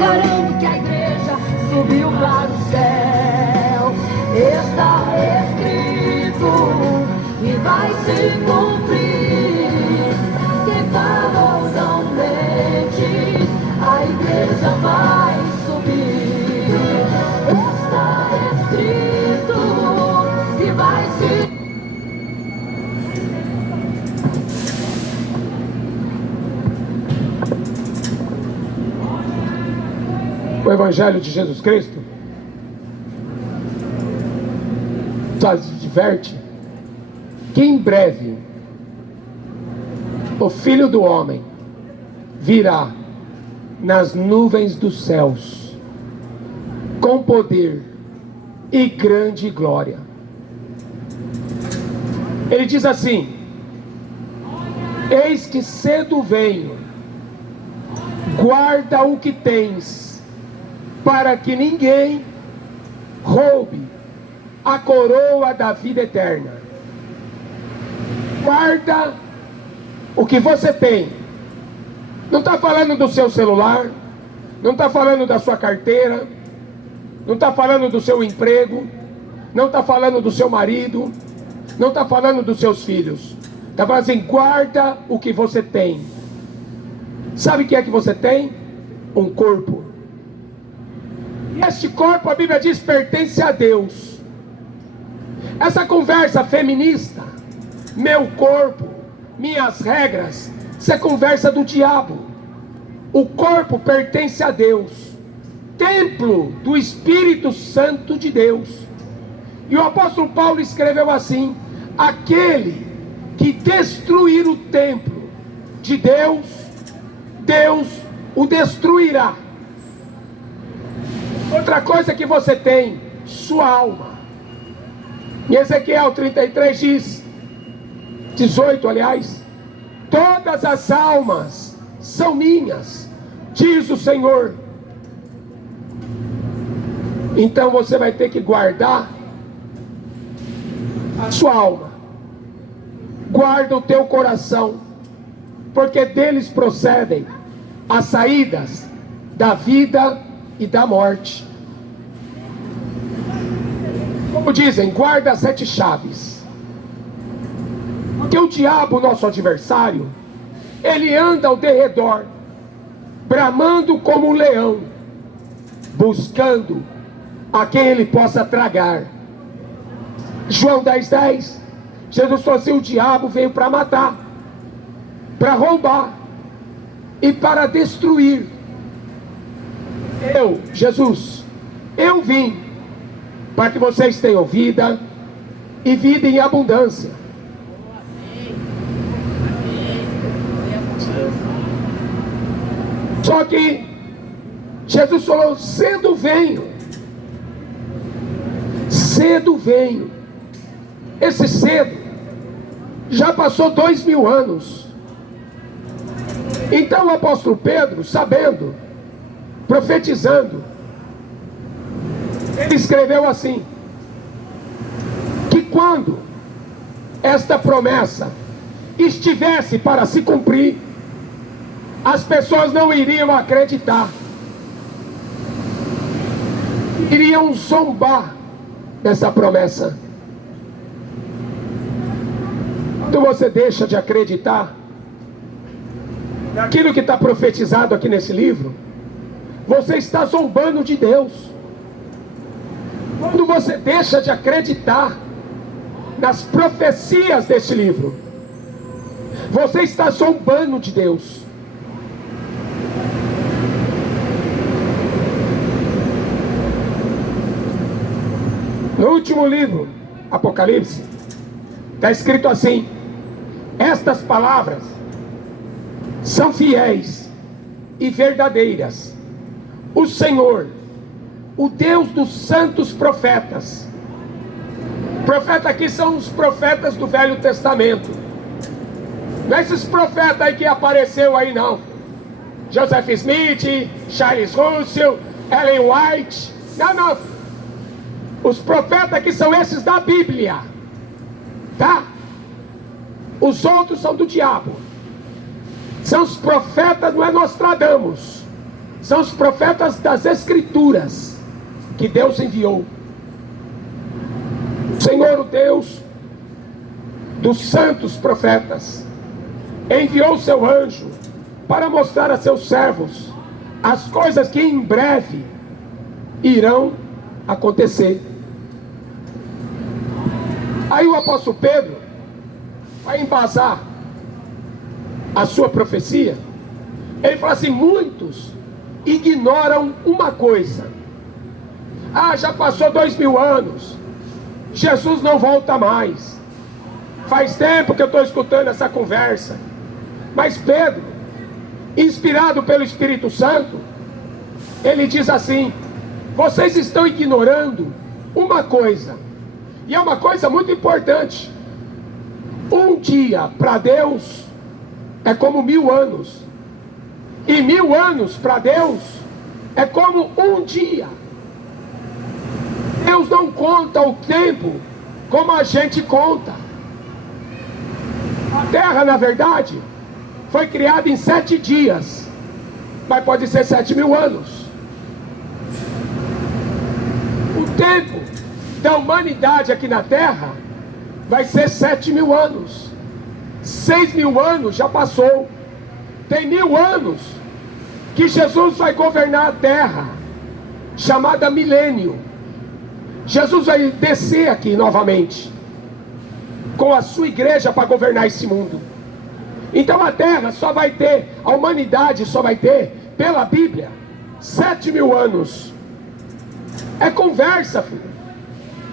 declarando que a igreja subiu para o céu. Está escrito e vai se cumprir. Quem falou não mente, a igreja vai subir. Está escrito e vai se... O Evangelho de Jesus Cristo nos adverte que em breve o Filho do Homem virá nas nuvens dos céus com poder e grande glória. Ele diz assim: eis que cedo venho, guarda o que tens, para que ninguém roube a coroa da vida eterna. Guarda o que você tem. Não está falando do seu celular, não está falando da sua carteira, não está falando do seu emprego, não está falando do seu marido, não está falando dos seus filhos. Está falando assim: guarda o que você tem. Sabe o que é que você tem? Um corpo. E este corpo, a Bíblia diz, pertence a Deus. Essa conversa feminista, meu corpo, minhas regras, isso é conversa do diabo. O corpo pertence a Deus, templo do Espírito Santo de Deus. E o apóstolo Paulo escreveu assim: aquele que destruir o templo de Deus, Deus o destruirá. Outra coisa que você tem, sua alma. Em Ezequiel 33 diz, 18 aliás, todas as almas são minhas, diz o Senhor. Então você vai ter que guardar a sua alma. Guarda o teu coração, porque deles procedem as saídas da vida e da morte. Como dizem, guarda as 7 chaves. Porque o diabo, nosso adversário, ele anda ao derredor, bramando como um leão, buscando a quem ele possa tragar. João 10:10, Jesus falou assim: o diabo veio para matar, para roubar e para destruir. Eu, Jesus, eu vim para que vocês tenham vida e vida em abundância. Só que Jesus falou: cedo venho, cedo venho. Esse cedo já passou 2000 anos. Então o apóstolo Pedro, sabendo, profetizando, ele escreveu assim: que quando esta promessa estivesse para se cumprir, as pessoas não iriam acreditar, iriam zombar dessa promessa. Quando você deixa de acreditar naquilo que está profetizado aqui nesse livro, você está zombando de Deus. Quando você deixa de acreditar nas profecias deste livro, você está zombando de Deus. No último livro, Apocalipse, está escrito assim: estas palavras são fiéis e verdadeiras. O Senhor, o Deus dos santos profetas. Profetas aqui são os profetas do Velho Testamento. Não é esses profetas aí que apareceu aí não. Joseph Smith, Charles Russell, Ellen White. Não. Os profetas aqui são esses da Bíblia. Tá? Os outros são do diabo. São os profetas, não é Nostradamus. São os profetas das Escrituras que Deus enviou. O Senhor, o Deus dos santos profetas, enviou o seu anjo para mostrar a seus servos as coisas que em breve irão acontecer. Aí o apóstolo Pedro vai embasar a sua profecia. Ele fala assim: muitos ignoram uma coisa. Já passou 2000 anos, Jesus não volta mais. Faz tempo que eu estou escutando essa conversa. Mas Pedro, inspirado pelo Espírito Santo, ele diz assim: vocês estão ignorando uma coisa, e é uma coisa muito importante. Um dia para Deus é como 1000 anos, e 1000 anos para Deus é como um dia. Deus não conta o tempo como a gente conta. A terra, na verdade, foi criada em 7 dias, mas pode ser 7.000 anos. O tempo da humanidade aqui na terra vai ser 7.000 anos. 6.000 anos já passou. Tem 1000 anos que Jesus vai governar a terra, chamada milênio. Jesus vai descer aqui novamente com a sua igreja para governar esse mundo. Então a terra só vai ter, a humanidade só vai ter, pela Bíblia, 7.000 anos. É conversa, filho.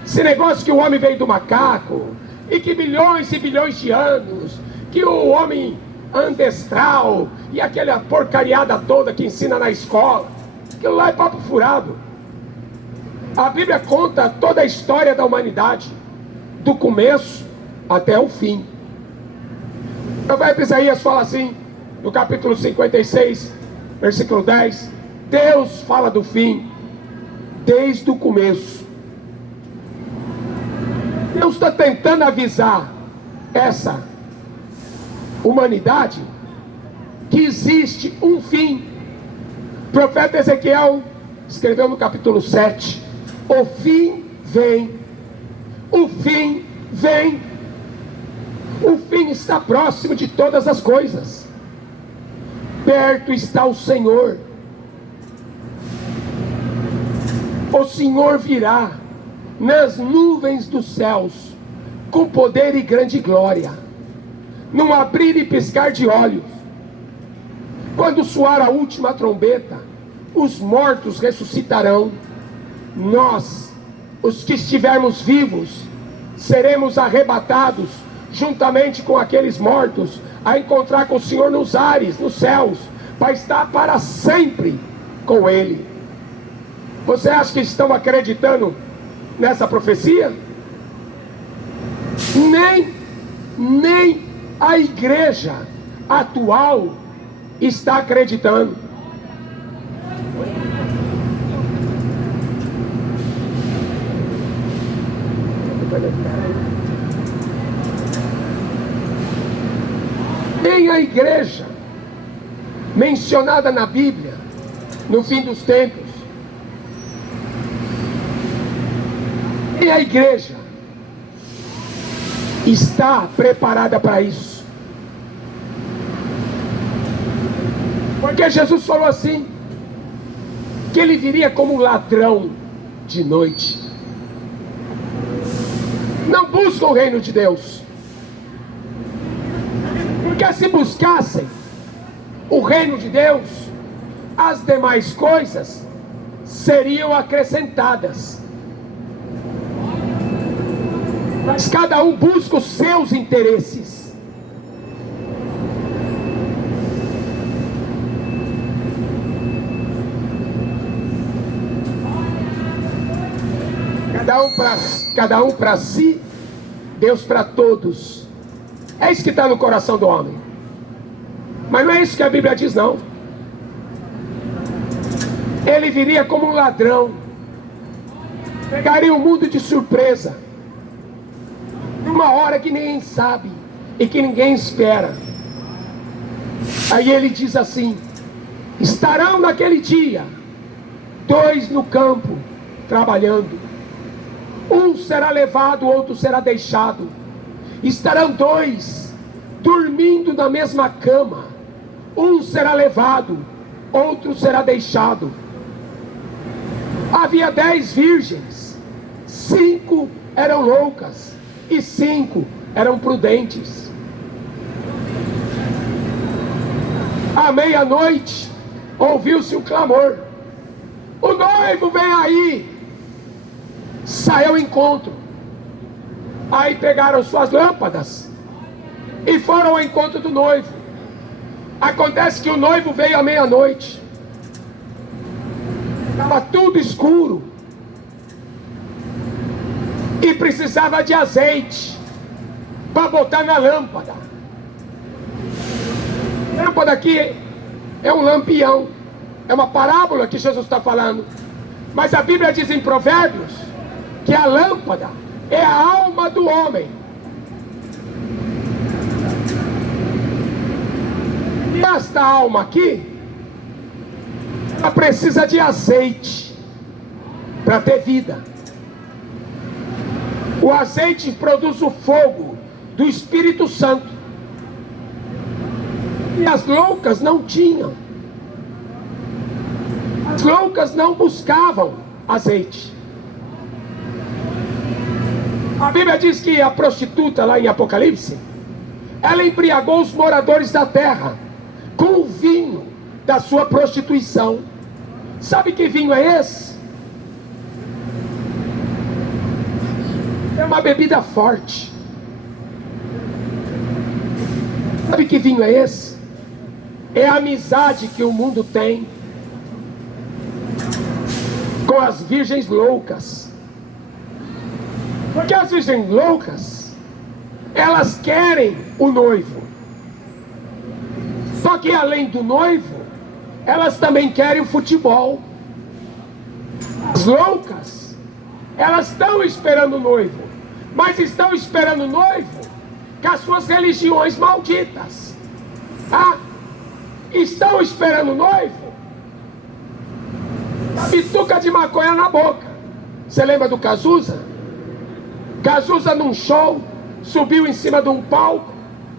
Esse negócio que o homem veio do macaco, e que bilhões e bilhões de anos, que o homem ancestral, e aquela porcariada toda que ensina na escola, aquilo lá é papo furado. A Bíblia conta toda a história da humanidade, do começo até o fim. O profeta Isaías fala assim, no capítulo 56, versículo 10, Deus fala do fim desde o começo. Deus está tentando avisar essa humanidade que existe um fim. O profeta Ezequiel escreveu no capítulo 7, o fim vem, o fim vem, o fim está próximo de todas as coisas, perto está o Senhor. O Senhor virá nas nuvens dos céus, com poder e grande glória, num abrir e piscar de olhos. Quando soar a última trombeta, os mortos ressuscitarão. Nós, os que estivermos vivos, seremos arrebatados juntamente com aqueles mortos, a encontrar com o Senhor nos ares, nos céus, para estar para sempre com Ele. Você acha que estão acreditando nessa profecia? Nem a igreja atual está acreditando. Nem a igreja mencionada na Bíblia no fim dos tempos, nem a igreja está preparada para isso. Porque Jesus falou assim, que ele viria como um ladrão de noite. Não buscam o reino de Deus, porque se buscassem o reino de Deus, as demais coisas seriam acrescentadas. Mas cada um busca os seus interesses. Cada um para si, Deus para todos. É isso que está no coração do homem. Mas não é isso que a Bíblia diz, não. Ele viria como um ladrão, pegaria o mundo de surpresa, numa hora que ninguém sabe e que ninguém espera. Aí ele diz assim: Estarão naquele dia 2 no campo trabalhando. Um será levado, outro será deixado. Estarão 2 dormindo na mesma cama. Um será levado, outro será deixado. Havia 10 virgens, 5 eram loucas e 5 eram prudentes. À meia-noite ouviu-se um clamor: o noivo vem aí! Saiu ao encontro. Aí pegaram suas lâmpadas e foram ao encontro do noivo. Acontece que o noivo veio à meia-noite. Estava tudo escuro e precisava de azeite para botar na lâmpada. A lâmpada aqui é um lampião, é uma parábola que Jesus está falando. Mas a Bíblia diz em Provérbios que a lâmpada é a alma do homem. E esta alma aqui, ela precisa de azeite para ter vida. O azeite produz o fogo do Espírito Santo. E as loucas não tinham. As loucas não buscavam azeite. A Bíblia diz que a prostituta lá em Apocalipse, ela embriagou os moradores da terra com o vinho da sua prostituição. Sabe que vinho é esse? É uma bebida forte. Sabe que vinho é esse? É a amizade que o mundo tem com as virgens loucas. Porque as virgens loucas, elas querem o noivo. Só que além do noivo, elas também querem o futebol. As loucas, elas estão esperando o noivo, mas estão esperando o noivo com as suas religiões malditas. Estão esperando o noivo a bituca de maconha na boca. Você lembra do Cazuza? Cazuza num show, subiu em cima de um palco,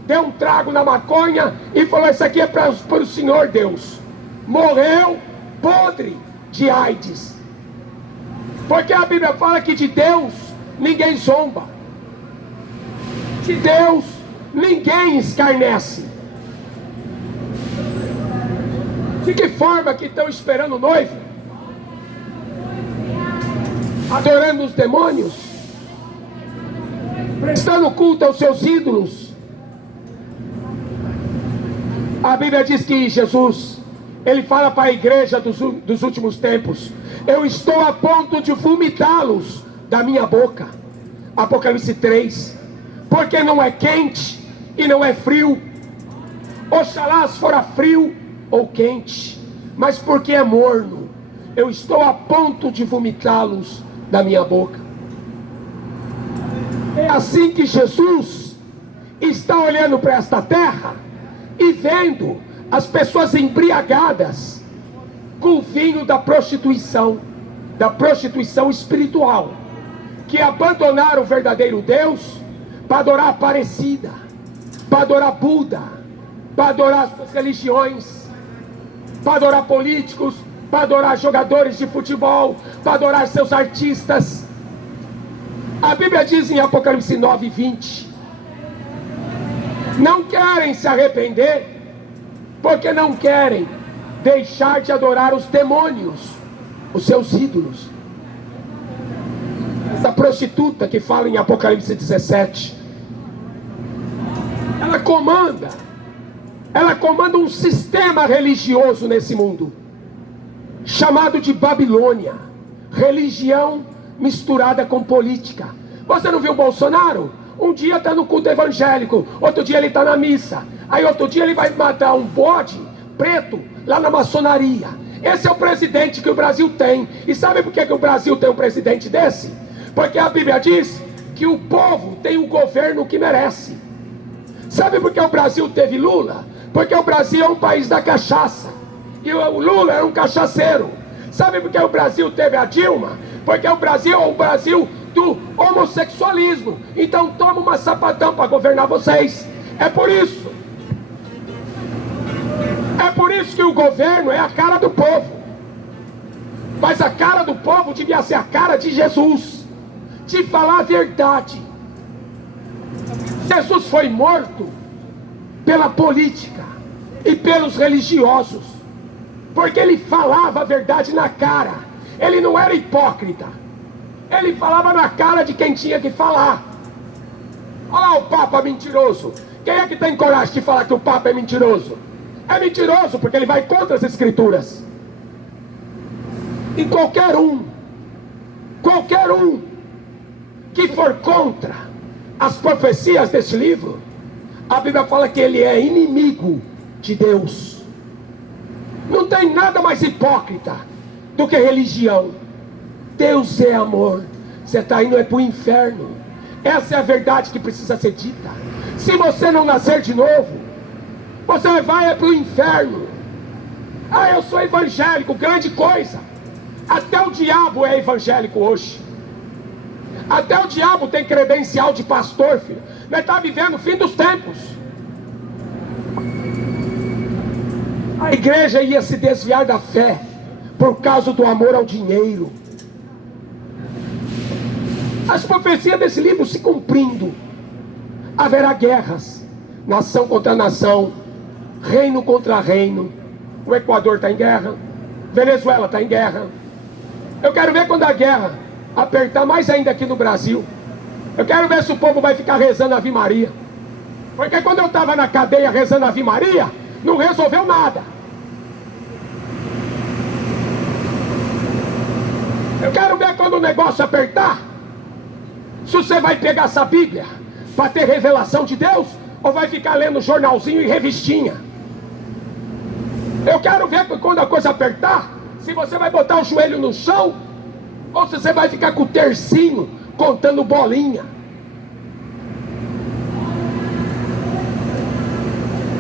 deu um trago na maconha e falou: isso aqui é para o Senhor Deus. Morreu podre de AIDS. Porque a Bíblia fala que de Deus ninguém zomba, de Deus ninguém escarnece. De que forma que estão esperando o noivo? Adorando os demônios? Prestando culto aos seus ídolos? A Bíblia diz que Jesus, ele fala para a igreja dos últimos tempos: eu estou a ponto de vomitá-los da minha boca. Apocalipse 3. Porque não é quente e não é frio. Oxalá fora frio ou quente, mas porque é morno, eu estou a ponto de vomitá-los da minha boca. É assim que Jesus está olhando para esta terra e vendo as pessoas embriagadas com o vinho da prostituição espiritual, que abandonaram o verdadeiro Deus para adorar Aparecida, para adorar Buda, para adorar as suas religiões, para adorar políticos, para adorar jogadores de futebol, para adorar seus artistas. A Bíblia diz em Apocalipse 9:20, não querem se arrepender, porque não querem deixar de adorar os demônios, os seus ídolos. Essa prostituta que fala em Apocalipse 17, ela comanda um sistema religioso nesse mundo, chamado de Babilônia. Religião misturada com política. Você não viu o Bolsonaro? Um dia está no culto evangélico, outro dia ele está na missa, aí outro dia ele vai matar um bode preto lá na maçonaria. Esse é o presidente que o Brasil tem. E sabe por que o Brasil tem um presidente desse? Porque a Bíblia diz que o povo tem um governo que merece. Sabe por que o Brasil teve Lula? Porque o Brasil é um país da cachaça. que o Lula era um cachaceiro. Sabe por que o Brasil teve a Dilma? Porque o Brasil é o Brasil do homossexualismo. Então toma uma sapatão para governar vocês. É por isso. É por isso que o governo é a cara do povo. Mas a cara do povo devia ser a cara de Jesus, de falar a verdade. Jesus foi morto pela política e pelos religiosos, porque ele falava a verdade na cara. Ele não era hipócrita. Ele falava na cara de quem tinha que falar. Olha lá o Papa mentiroso. Quem é que tem coragem de falar que o Papa é mentiroso? É mentiroso porque ele vai contra as Escrituras. E qualquer um que for contra as profecias desse livro, a Bíblia fala que ele é inimigo de Deus. Não tem nada mais hipócrita do que religião. Deus é amor. Você está indo para o inferno. Essa é a verdade que precisa ser dita. Se você não nascer de novo, você vai para o inferno. Ah, eu sou evangélico, grande coisa. Até o diabo é evangélico hoje. Até o diabo tem credencial de pastor, filho. Nós estamos vivendo o fim dos tempos. A igreja ia se desviar da fé por causa do amor ao dinheiro. As profecias desse livro se cumprindo, haverá guerras, nação contra nação, reino contra reino. O Equador está em guerra, Venezuela está em guerra. Eu quero ver quando a guerra apertar mais ainda aqui no Brasil. Eu quero ver se o povo vai ficar rezando a Ave Maria. Porque quando eu estava na cadeia rezando a Ave Maria, não resolveu nada. Eu quero ver quando o negócio apertar, se você vai pegar essa Bíblia para ter revelação de Deus, ou vai ficar lendo jornalzinho e revistinha. Eu quero ver quando a coisa apertar, se você vai botar o joelho no chão, ou se você vai ficar com o tercinho contando bolinha.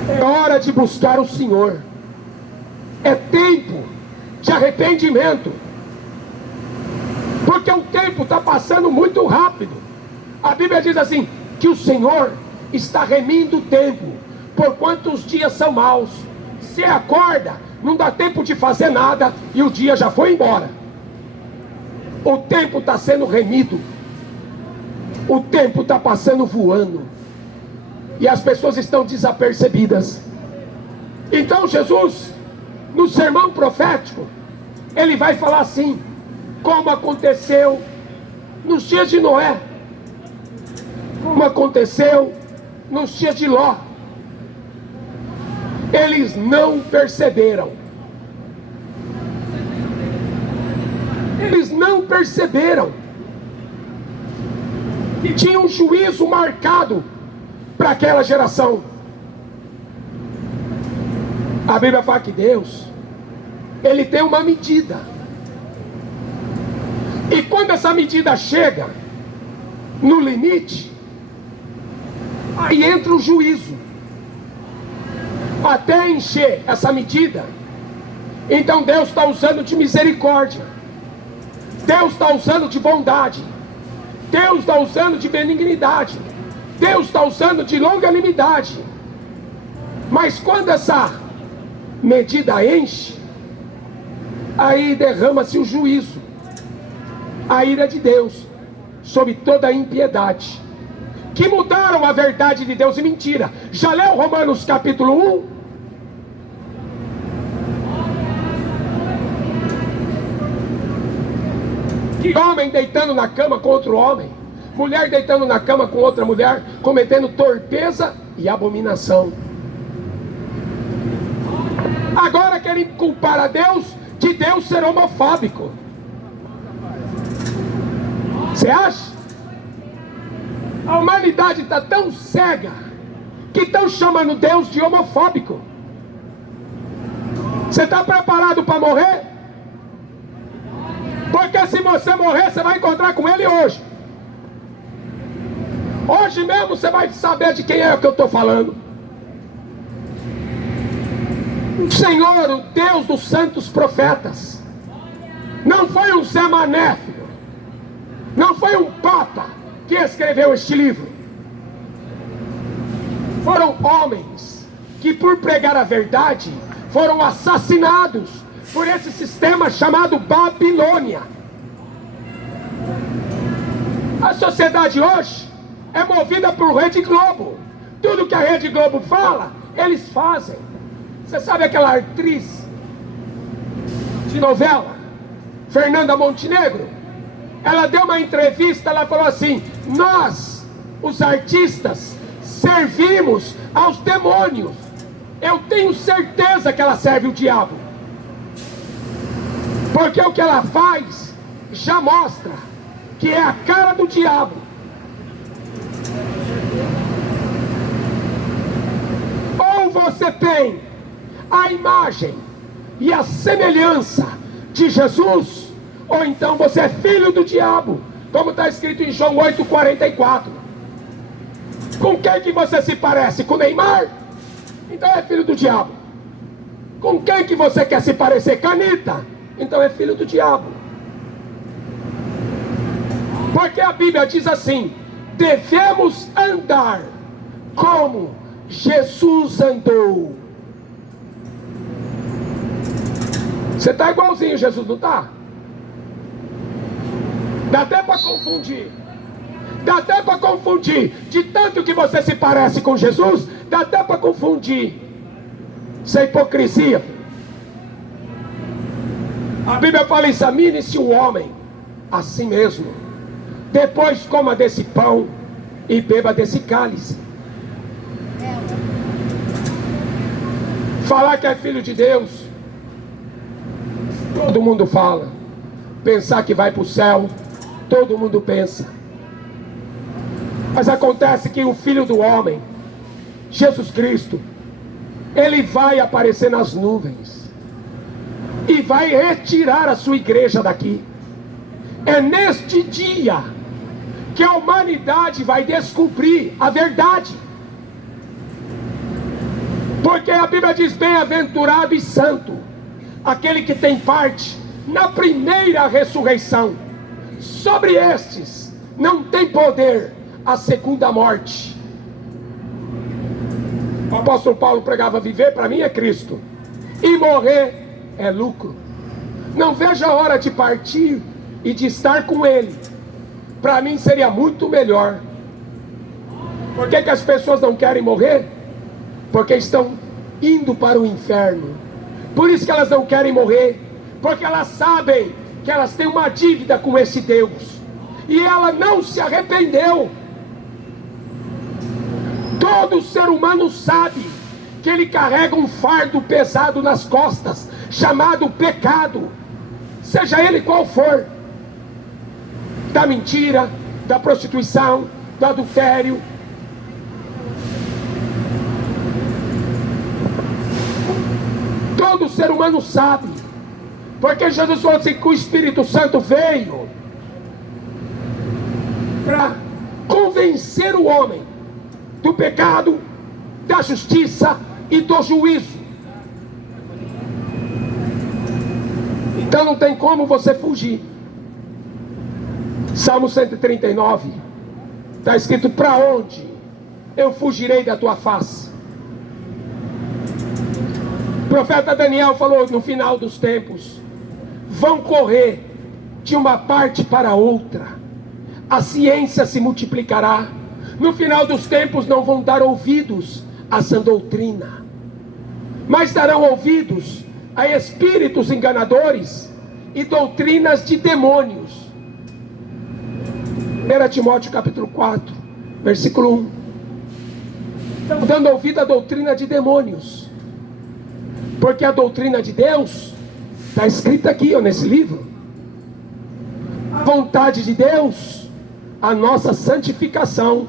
É hora de buscar o Senhor. É tempo de arrependimento. Porque o tempo está passando muito rápido. A Bíblia diz assim, que o Senhor está remindo o tempo, porquanto os dias são maus. Você acorda, não dá tempo de fazer nada e o dia já foi embora. O tempo está sendo remido. O tempo está passando voando. E as pessoas estão desapercebidas. Então Jesus, no sermão profético, ele vai falar assim, como aconteceu nos dias de Noé, como aconteceu nos dias de Ló. Eles não perceberam. Eles não perceberam que tinha um juízo marcado para aquela geração. A Bíblia fala que Deus, ele tem uma medida. E quando essa medida chega no limite, aí entra o juízo. Até encher essa medida, então Deus está usando de misericórdia, Deus está usando de bondade, Deus está usando de benignidade, Deus está usando de longanimidade. Mas quando essa medida enche, aí derrama-se o juízo, a ira de Deus sobre toda a impiedade, que mudaram a verdade de Deus em mentira. Já leu Romanos capítulo 1? Que homem deitando na cama com outro homem, mulher deitando na cama com outra mulher, cometendo torpeza e abominação. Agora querem culpar a Deus de Deus ser homofóbico. Você acha? A humanidade está tão cega que estão chamando Deus de homofóbico. Você está preparado para morrer? Porque se você morrer, você vai encontrar com ele hoje. Hoje mesmo você vai saber de quem é que eu estou falando. O Senhor, o Deus dos santos profetas, não foi um Zé Mané, não foi um Papa que escreveu este livro. Foram homens que, por pregar a verdade, foram assassinados por esse sistema chamado Babilônia. A sociedade hoje é movida por Rede Globo. Tudo que a Rede Globo fala, eles fazem. Você sabe aquela atriz de novela, Fernanda Montenegro? Ela deu uma entrevista, ela falou assim: nós, os artistas, servimos aos demônios. Eu tenho certeza que ela serve o diabo, porque o que ela faz já mostra que é a cara do diabo. Ou você tem a imagem e a semelhança de Jesus, ou então você é filho do diabo, como está escrito em João 8,44. Com quem que você se parece? Com Neymar? Então é filho do diabo. Com quem que você quer se parecer? Com Anitta? Então é filho do diabo. Porque a Bíblia diz assim: devemos andar como Jesus andou. Você está igualzinho Jesus, não está? Dá até para confundir. Dá até para confundir. De tanto que você se parece com Jesus, dá até para confundir. Isso é hipocrisia. A Bíblia fala: examine-se o homem a si mesmo, depois coma desse pão e beba desse cálice. Falar que é filho de Deus, todo mundo fala. Pensar que vai para o céu, todo mundo pensa. Mas acontece que o Filho do Homem, Jesus Cristo, ele vai aparecer nas nuvens e vai retirar a sua igreja daqui. É neste dia que a humanidade vai descobrir a verdade. Porque a Bíblia diz: bem-aventurado e santo aquele que tem parte na primeira ressurreição. Sobre estes não tem poder a segunda morte. O apóstolo Paulo pregava: viver para mim é Cristo, e morrer é lucro. Não vejo a hora de partir e de estar com Ele. Para mim seria muito melhor. Por que as pessoas não querem morrer? Porque estão indo para o inferno. Por isso que elas não querem morrer, porque elas sabem que elas têm uma dívida com esse Deus, e ela não se arrependeu. Todo ser humano sabe que ele carrega um fardo pesado nas costas, chamado pecado, seja ele qual for, da mentira, da prostituição, do adultério. Todo ser humano sabe, porque Jesus falou assim, que o Espírito Santo veio para convencer o homem do pecado, da justiça e do juízo. Então não tem como você fugir. Salmo 139 está escrito: para onde eu fugirei da tua face? O profeta Daniel falou: no final dos tempos vão correr de uma parte para outra, a ciência se multiplicará. No final dos tempos não vão dar ouvidos a sã doutrina, mas darão ouvidos a espíritos enganadores e doutrinas de demônios. 1 Timóteo capítulo 4, versículo 1. Estão dando ouvido à doutrina de demônios, porque a doutrina de Deus está escrita aqui, ó, nesse livro. A vontade de Deus, a nossa santificação,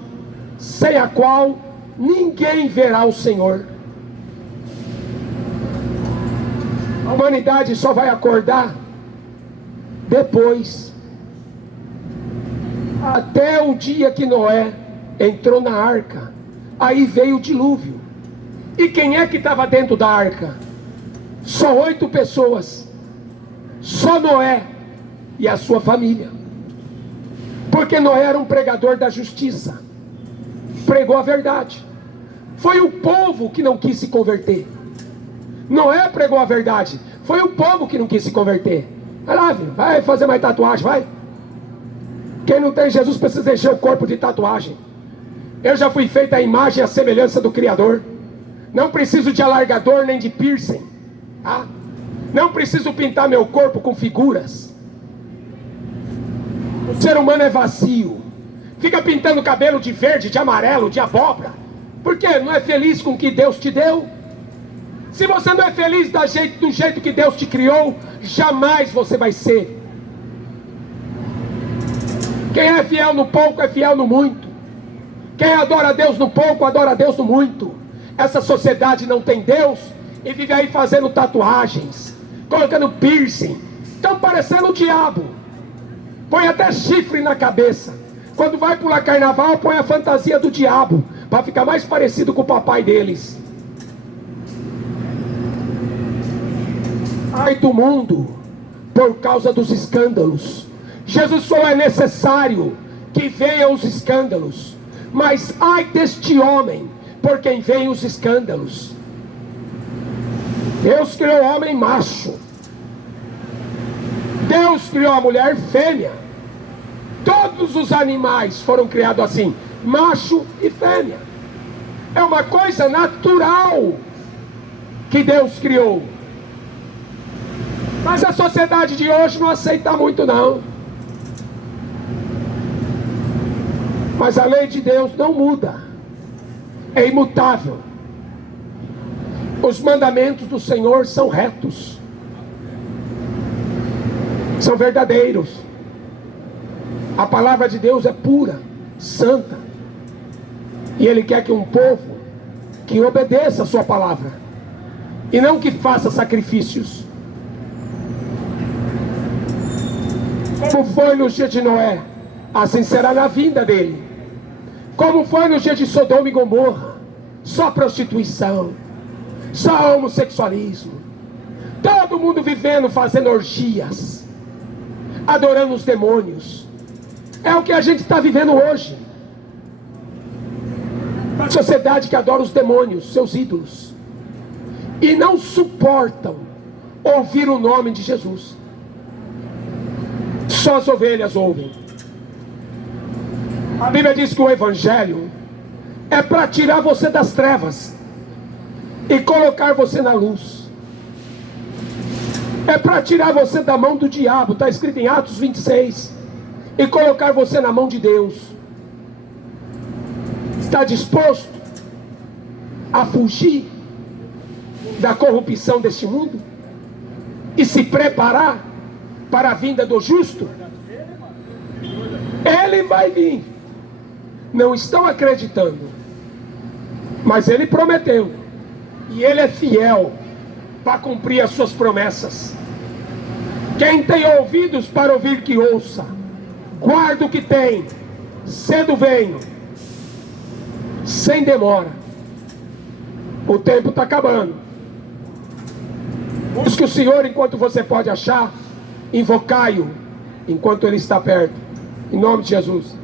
sem a qual ninguém verá o Senhor. A humanidade só vai acordar depois, até o dia que Noé entrou na arca. Aí veio o dilúvio. E quem é que estava dentro da arca? Só 8 pessoas. Só Noé e a sua família. Porque Noé era um pregador da justiça. Pregou a verdade. Foi o povo que não quis se converter. Noé pregou a verdade. Foi o povo que não quis se converter. Vai lá, filho, vai fazer mais tatuagem, vai. Quem não tem Jesus precisa encher o corpo de tatuagem. Eu já fui feito à imagem e à semelhança do Criador. Não preciso de alargador nem de piercing, tá? Não preciso pintar meu corpo com figuras. O ser humano é vazio. Fica pintando cabelo de verde, de amarelo, de abóbora. Por quê? Não é feliz com o que Deus te deu? Se você não é feliz do jeito que Deus te criou, jamais você vai ser. Quem é fiel no pouco é fiel no muito. Quem adora a Deus no pouco, adora a Deus no muito. Essa sociedade não tem Deus e vive aí fazendo tatuagens, colocando piercing. Estão parecendo o diabo. Põe até chifre na cabeça. Quando vai pular carnaval, põe a fantasia do diabo, para ficar mais parecido com o papai deles. Ai do mundo, por causa dos escândalos. Jesus falou: é necessário que venham os escândalos, mas ai deste homem por quem vêm os escândalos. Deus criou o homem macho, Deus criou a mulher fêmea. Todos os animais foram criados assim, macho e fêmea. É uma coisa natural que Deus criou. Mas a sociedade de hoje não aceita muito, não. Mas a lei de Deus não muda, é imutável. Os mandamentos do Senhor são retos, são verdadeiros. A palavra de Deus é pura, santa, e Ele quer que um povo que obedeça a sua palavra, e não que faça sacrifícios. Como foi no dia de Noé, assim será na vinda dele. Como foi no dia de Sodoma e Gomorra, só prostituição, só homossexualismo, todo mundo vivendo, fazendo orgias, adorando os demônios. É o que a gente está vivendo hoje. Uma sociedade que adora os demônios, seus ídolos, e não suportam ouvir o nome de Jesus. Só as ovelhas ouvem. A Bíblia diz que o Evangelho é para tirar você das trevas e colocar você na luz. É para tirar você da mão do diabo, está escrito em Atos 26, e colocar você na mão de Deus. Está disposto a fugir da corrupção deste mundo e se preparar para a vinda do justo? Ele vai vir. Não estão acreditando, mas Ele prometeu, e Ele é fiel para cumprir as suas promessas. Quem tem ouvidos para ouvir, que ouça. Guarda o que tem, cedo venho, sem demora. O tempo está acabando. Busque o Senhor enquanto você pode achar, invocai-o enquanto Ele está perto, em nome de Jesus.